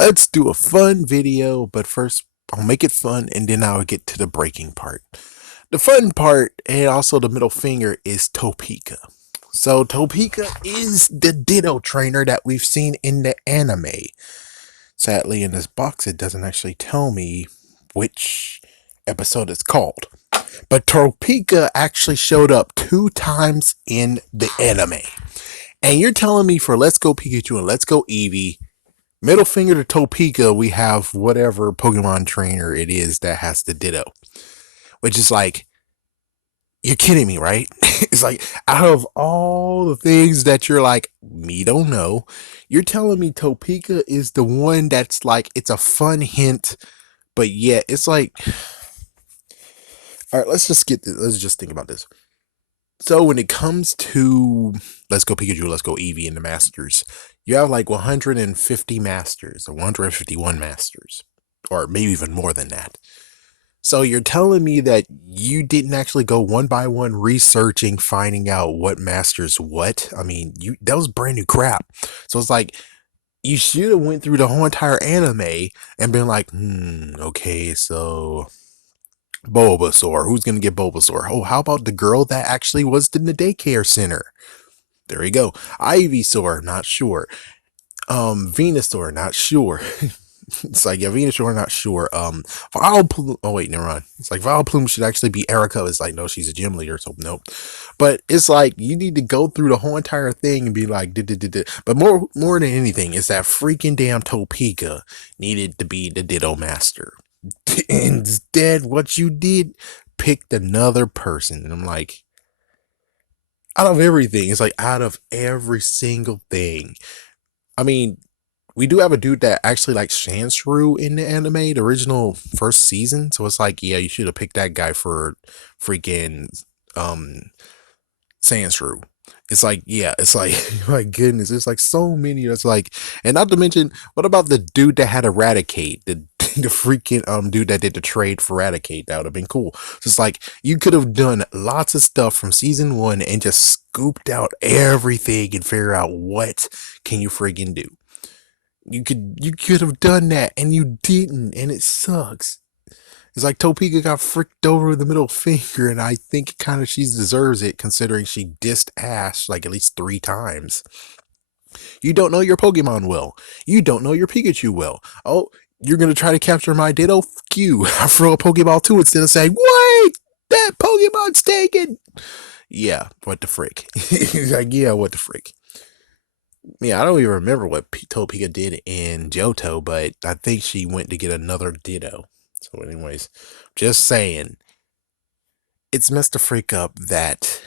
Let's do a fun video, but first I'll make it fun and then I'll get to the breaking part. The fun part and also the middle finger is Topeka. So Topeka is the Ditto trainer that we've seen in the anime. Sadly, in this box, it doesn't actually tell me which episode it's called. But Topeka actually showed up 2 times in the anime. And you're telling me for Let's Go Pikachu and Let's Go Eevee, middle finger to Topeka, we have whatever Pokemon trainer it is that has the Ditto. Which is like, you're kidding me, right? It's like, out of all the things that you're like, me don't know, you're telling me Topeka is the one that's like, it's a fun hint, but yet it's like, all right, let's just think about this. So when it comes to Let's Go Pikachu, Let's Go Eevee in the Masters, you have like 150 Masters or 151 Masters, or maybe even more than that. So you're telling me that you didn't actually go one by one researching, finding out what masters what? I mean, that was brand new crap. So it's like you should have went through the whole entire anime and been like, okay, so Bulbasaur, who's gonna get Bulbasaur? Oh, how about the girl that actually was in the daycare center? There you go. Ivysaur, not sure. Venusaur, not sure. It's like, yeah, Venusaur, not sure. Vileplume. Oh wait, never mind. It's like Vileplume should actually be Erica. It's like, no, she's a gym leader, so nope. But it's like you need to go through the whole entire thing and be like, but more than anything, is that freaking damn Topeka needed to be the Ditto Master. Instead, what you did, picked another person, and I'm like, out of everything, it's like out of every single thing. I mean, we do have a dude that actually likes Shansru in the anime, the original first season. So it's like, yeah, you should have picked that guy for freaking Shansru. It's like, yeah, it's like, my goodness, it's like so many. That's like, and not to mention, what about the dude that had Eradicate, the freaking dude that did the trade for Eradicate? That would have been cool. So it's like you could have done lots of stuff from season 1 and just scooped out everything and figure out what can you friggin' do. You could have done that and you didn't, and it sucks. It's like Topeka got fricked over the middle finger, and I think kind of she deserves it considering she dissed Ash like at least 3 times. You don't know your Pokemon well. You don't know your Pikachu well. Oh, you're gonna try to capture my Ditto? Fuck you. I throw a Pokeball too instead of saying, wait, that Pokemon's taken. Yeah, what the frick? Like, yeah, what the frick? Yeah, I don't even remember what Topeka did in Johto, but I think she went to get another Ditto. So, anyways, just saying, it's messed the freak up that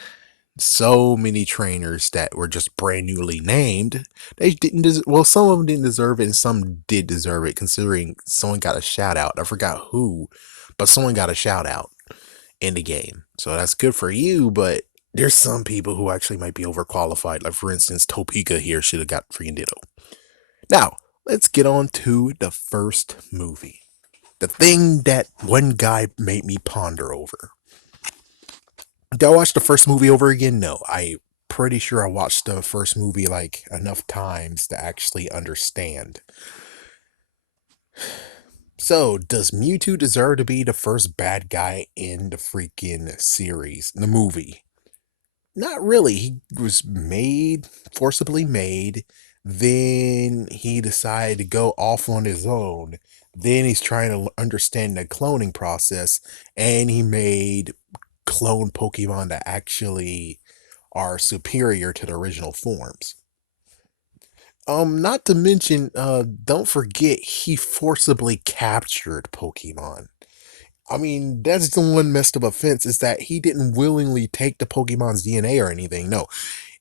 so many trainers that were just brand newly named, they didn't. Well, some of them didn't deserve it, and some did deserve it, considering someone got a shout out. I forgot who, but someone got a shout out in the game. So that's good for you, but there's some people who actually might be overqualified. Like, for instance, Topeka here should have got freaking Ditto. Now, let's get on to the first movie. The thing that one guy made me ponder over. Did I watch the first movie over again? No. I pretty sure I watched the first movie like enough times to actually understand. So, does Mewtwo deserve to be the first bad guy in the freaking series, the movie? Not really. He was forcibly made. Then he decided to go off on his own. Then he's trying to understand the cloning process, and he made clone Pokemon that actually are superior to the original forms. Not to mention, don't forget he forcibly captured Pokemon. I mean, that's the one messed up offense, is that he didn't willingly take the Pokemon's DNA or anything. No,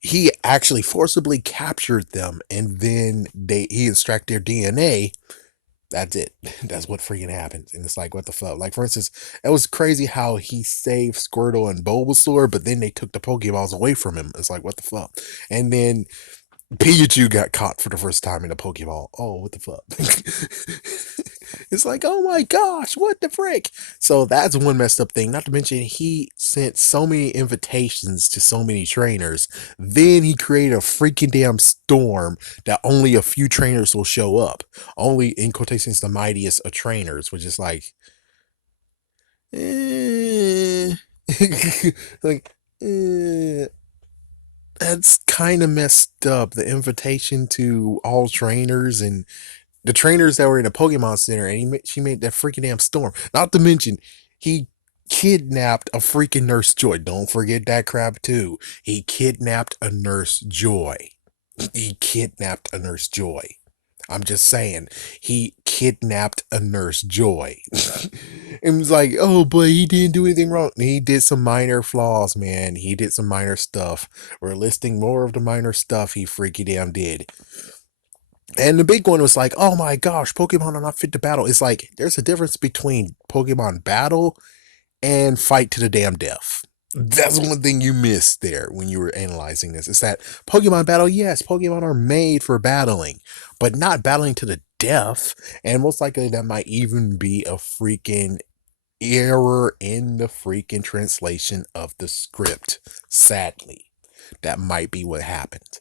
he actually forcibly captured them, and then he extracted their DNA. That's it. That's what freaking happens. And it's like, what the fuck? Like, for instance, it was crazy how he saved Squirtle and Bulbasaur, but then they took the Pokeballs away from him. It's like, what the fuck? And then Pikachu got caught for the first time in a Pokeball. Oh, what the fuck? It's like, oh my gosh, what the frick? So that's one messed up thing. Not to mention, he sent so many invitations to so many trainers. Then he created a freaking damn storm that only a few trainers will show up. Only, in quotations, the mightiest of trainers, which is like, eh. like, eh. That's kind of messed up. The invitation to all trainers and the trainers that were in the Pokemon Center, and she made that freaking damn storm. Not to mention, he kidnapped a freaking Nurse Joy. Don't forget that crap too. He kidnapped a Nurse Joy. He kidnapped a Nurse Joy. I'm just saying, he kidnapped a Nurse Joy. And was like, oh, but he didn't do anything wrong. He did some minor flaws, man. He did some minor stuff. We're listing more of the minor stuff he freaky damn did. And the big one was like, oh my gosh, Pokemon are not fit to battle. It's like, there's a difference between Pokemon battle and fight to the damn death. That's one thing you missed there when you were analyzing this. Is that Pokemon battle, yes, Pokemon are made for battling, but not battling to the death. And most likely that might even be a freaking error in the freaking translation of the script. Sadly, that might be what happened.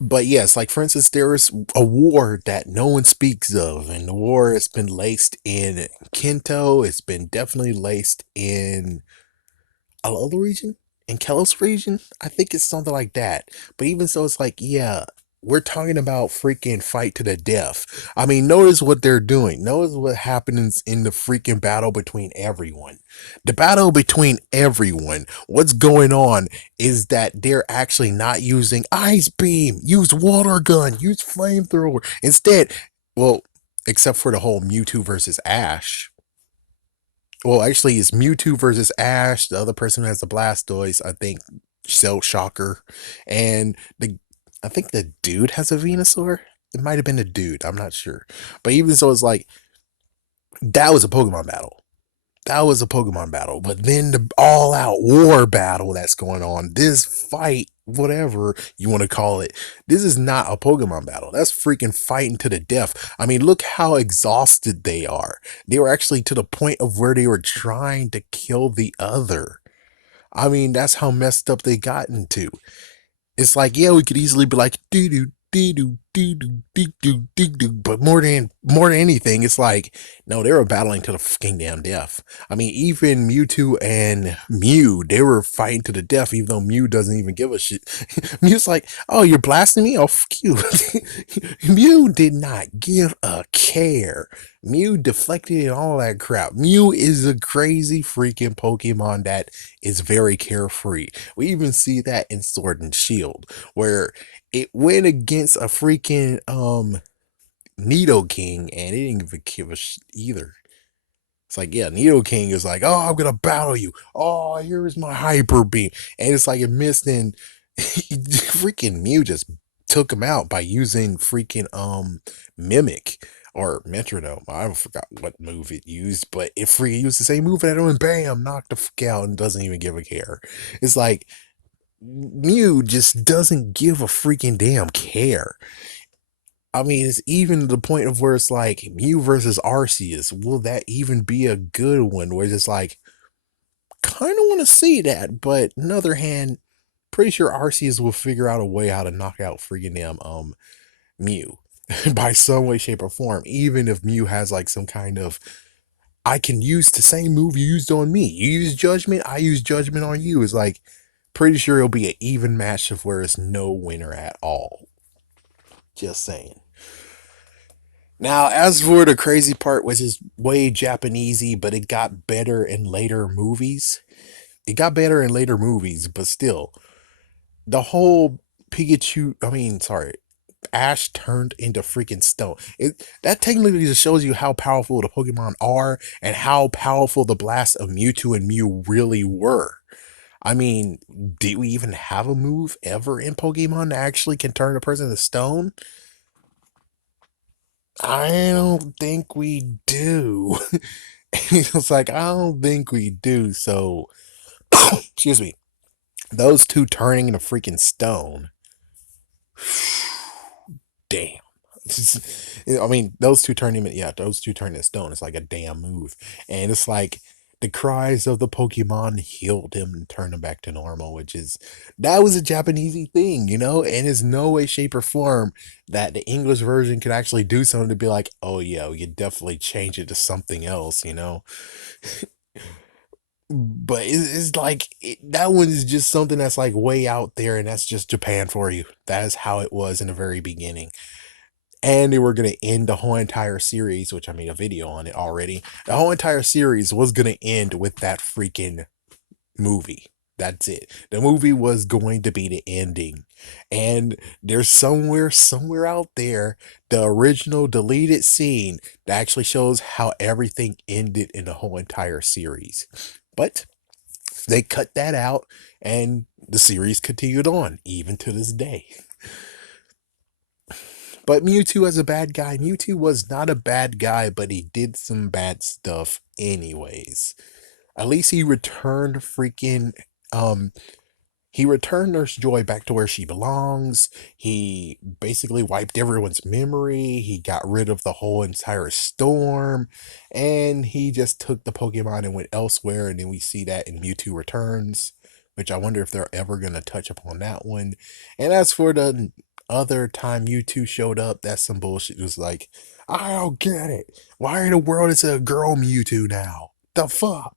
But yes, like for instance, there is a war that no one speaks of, and the war has been laced in Kinto. It's been definitely laced in Alola region, in Kelos region. I think it's something like that. But even so, it's like, yeah, we're talking about freaking fight to the death. I mean, notice what they're doing. Notice what happens in the freaking battle between everyone. The battle between everyone. What's going on is that they're actually not using ice beam, use water gun, use flamethrower. Instead, well, except for the whole Mewtwo versus Ash. Well, actually, it's Mewtwo versus Ash. The other person who has the Blastoise, I think, Shell Shocker, and the I think the dude has a Venusaur. It might have been the dude. I'm not sure, but even so, it's like that was a Pokemon battle. That was a Pokemon battle. But then the all out war battle that's going on, this fight, whatever you want to call it, this is not a Pokemon battle. That's freaking fighting to the death. I mean, look how exhausted they are. They were actually to the point of where they were trying to kill the other. I mean, that's how messed up they got into. It's like, yeah, we could easily be like, doo doo, doo doo, doo doo, doo doo, doo doo. But more than anything, it's like, no, they were battling to the fucking damn death. I mean, even Mewtwo and Mew, they were fighting to the death, even though Mew doesn't even give a shit. Mew's like, oh, you're blasting me? Oh, fuck you. Mew did not give a care. Mew deflected and all that crap. Mew is a crazy freaking Pokemon that is very carefree. We even see that in Sword and Shield, where it went against a freaking Nidoking and it didn't even give a shit either. It's like, yeah, Nidoking is like, oh, I'm gonna battle you. Oh, here's my hyper beam. And it's like it missed, and freaking Mew just took him out by using freaking Mimic or Metronome. I forgot what move it used, but it freaking used the same move at him and bam, knocked the fuck out and doesn't even give a care. It's like Mew just doesn't give a freaking damn care. I mean, it's even to the point of where it's like Mew versus Arceus. Will that even be a good one? Where it's like, kind of want to see that, but on the other hand, pretty sure Arceus will figure out a way how to knock out freaking damn Mew by some way, shape, or form. Even if Mew has like some kind of, I can use the same move you used on me. You use Judgment, I use Judgment on you. It's like pretty sure it'll be an even match of where it's no winner at all. Just saying. Now, as for the crazy part, which is way Japanesey, but it got better in later movies. It got better in later movies, but still, the whole Pikachu, I mean, sorry, Ash turned into freaking stone. That technically just shows you how powerful the Pokemon are and how powerful the blast of Mewtwo and Mew really were. I mean, did we even have a move ever in Pokemon that actually can turn a person to stone? I don't think we do. It's like, I don't think we do. So, excuse me, those two turning into freaking stone. Damn. I mean, those two turn him, yeah, those two turn into stone. It's like a damn move. And it's like the cries of the Pokemon healed him and turned him back to normal, which is, that was a Japanesey thing, you know? And it's no way, shape, or form that the English version could actually do something to be like, oh, yeah, you definitely change it to something else, you know? But it's like that one is just something that's like way out there, and that's just Japan for you. That is how it was in the very beginning. And they were going to end the whole entire series, which I made a video on it already. The whole entire series was going to end with that freaking movie. That's it. The movie was going to be the ending. And there's somewhere out there, the original deleted scene that actually shows how everything ended in the whole entire series. But they cut that out, and the series continued on, even to this day. But Mewtwo as a bad guy, Mewtwo was not a bad guy, but he did some bad stuff anyways. At least he returned freaking um he returned Nurse Joy back to where she belongs. He basically wiped everyone's memory. He got rid of the whole entire storm. And he just took the Pokemon and went elsewhere. And then we see that in Mewtwo Returns, which I wonder if they're ever going to touch upon that one. And as for the other time Mewtwo showed up, that's some bullshit. It was like, I don't get it. Why in the world is it a girl Mewtwo now? The fuck?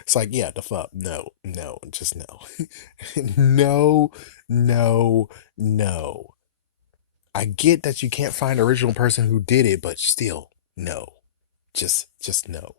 It's like, yeah, the fuck. No, no, just no. No, no, no. I get that you can't find the original person who did it, but still, no. Just no.